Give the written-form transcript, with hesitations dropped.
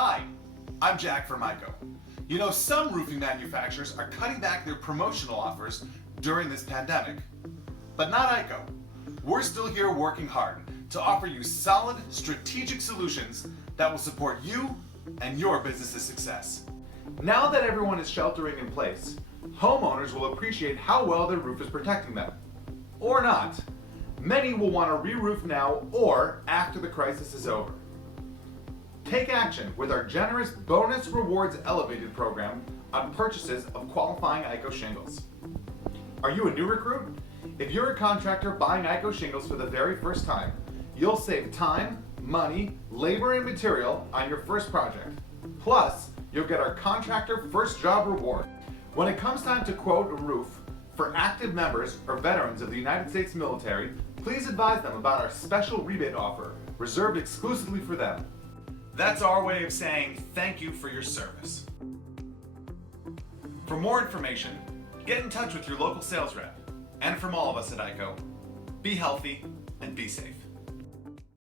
Hi, I'm Jack from IKO. You know, some roofing manufacturers are cutting back their promotional offers during this pandemic. But not IKO. We're still here working hard to offer you solid, strategic solutions that will support you and your business's success. Now that everyone is sheltering in place, homeowners will appreciate how well their roof is protecting them. Or not. Many will want to re-roof now or after the crisis is over. Take action with our generous Bonus Rewards Elevated program on purchases of qualifying IKO shingles. Are you a new recruit? If you're a contractor buying IKO shingles for the very first time, you'll save time, money, labor, and material on your first project. Plus, you'll get our Contractor First Job Reward. When it comes time to quote a roof for active members or veterans of the United States military, please advise them about our special rebate offer, reserved exclusively for them. That's our way of saying thank you for your service. For more information, get in touch with your local sales rep. And from all of us at IKO, be healthy and be safe.